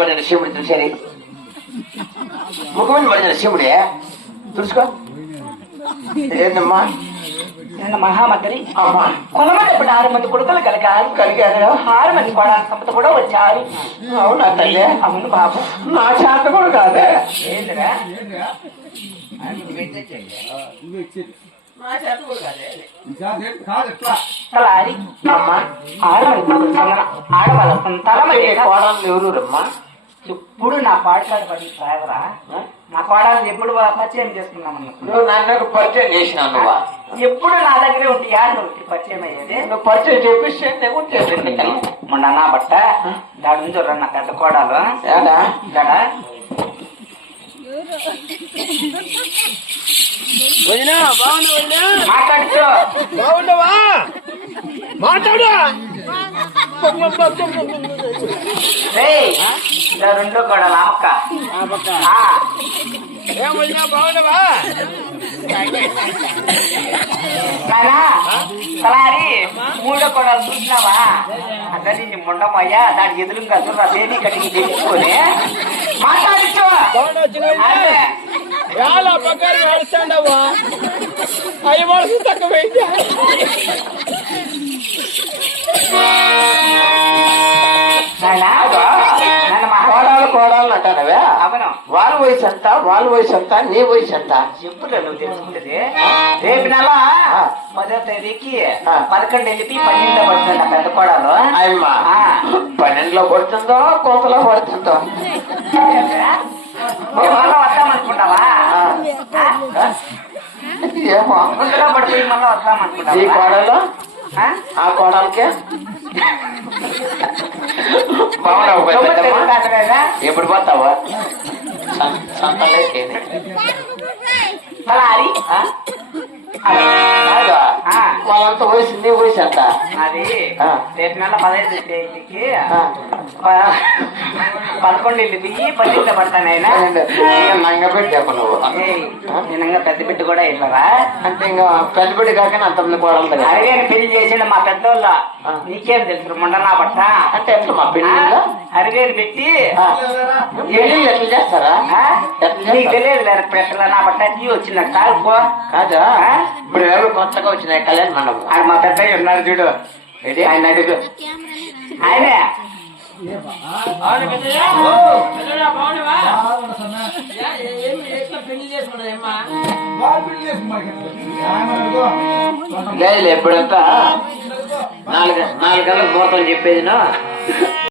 పడిన శివుడు చూసేది ముఖం మీద పడిన శివుడే చూసుకో ఏందమ్మా మహామంత్రి అమ్మా కొలమని ఇప్పుడు ఆరు మంది కొడుకులు కలిగారు కలిగారు ఆరు మంది కొడాలి సంపద కూడా వచ్చారు అవునా తల్లి అవును బాబు నా చేత కూడా కాదే ఏందిరా అమ్మా ఆడవాళ్ళ తల ఈ కోడలు ఎవరమ్మా ఎప్పుడు నా పాటలు పడి డ్రైవరా నా కోడలు ఎప్పుడు పరిచయం చేసుకున్నాం అన్నప్పుడు నువ్వు నన్ను పరిచయం చేసినావు నువ్వా. ఎప్పుడు నా దగ్గరే ఉంటాయా? నువ్వు పరిచయం అయ్యేది? నువ్వు పరిచయం చేపిస్తే మొన్న నా బట్ట దాని నుంచి నా పెద్ద కోడలు. వదినా మాట్లాడుతూ మాట్లాడు. ఇలా రెండో కోడలు అక్క ఆ, ఏం వదినా బాగున్నావా నానా తలారి మూడో కోడలు చూసినావా అక్కడ నుంచి ముండమయ్యా దానికి ఎదురుగా చూడ దేని కటికి తెచ్చుకొని మాట్లాడుతూ బాగున్నా వచ్చిన అదే. వేళ పక్కన నడుస్తాండవా అవి మనసు తక్కువైంది వయసు ఎంత వాళ్ళ వయసు ఎంత నీ వయసు ఎంత ఎప్పుడు నువ్వు తెలుసుకుంటది. రేపు నెల పదో తేదీకి. పదకొండు వెళ్ళి పన్నెండు పడుతుంది పెద్ద కోడలు? అమ్మా. పన్నెండులో పడుతుందో కోతలో పడుతుందో? మళ్ళా. ఏమో పడిపోయి ఈ కోడలు? ఆ? కోడలకి? బాగున్నావు? ఎప్పుడు పోతావా? వాళ్ళంతా వయసు నీ వయసు ఎంత అది. రేపు నెల పదహైదు తేదీకి పదకొండు వెళ్ళి దిగి పన్నెండు పడతానైనా నంగపెట్టి చెప్ప నువ్వు. నేను పెద్ద బిడ్డ కూడా వెళ్ళరా అంటే ఇంకా పెద్ద బిడ్డ కాక అంతమంది కోడలు కదా. అడిగే పెళ్ళి చేసిన మా పెద్దోళ్ళ. నీకేం తెలుసు మొండ నా బట్ట అంటే ఎట్లా మా పెళ్ళిళ్ళు? అరిగేది పెట్టి ఎట్లా చేస్తారా? నీకు నా బట్ట తీ వచ్చిన కాదా? ఆ? ఇప్పుడు ఎవరు కొత్తగా వచ్చినాయి? కళ్యాణ మండపం. అది మా పెద్దయ్య ఉన్నారు చూడు. ఇది ఆయన అడుగు ఆయనే. లేదు ఎప్పుడంతా నాలుగు నాలుగు గంటలకు ముహూర్తం చెప్పేది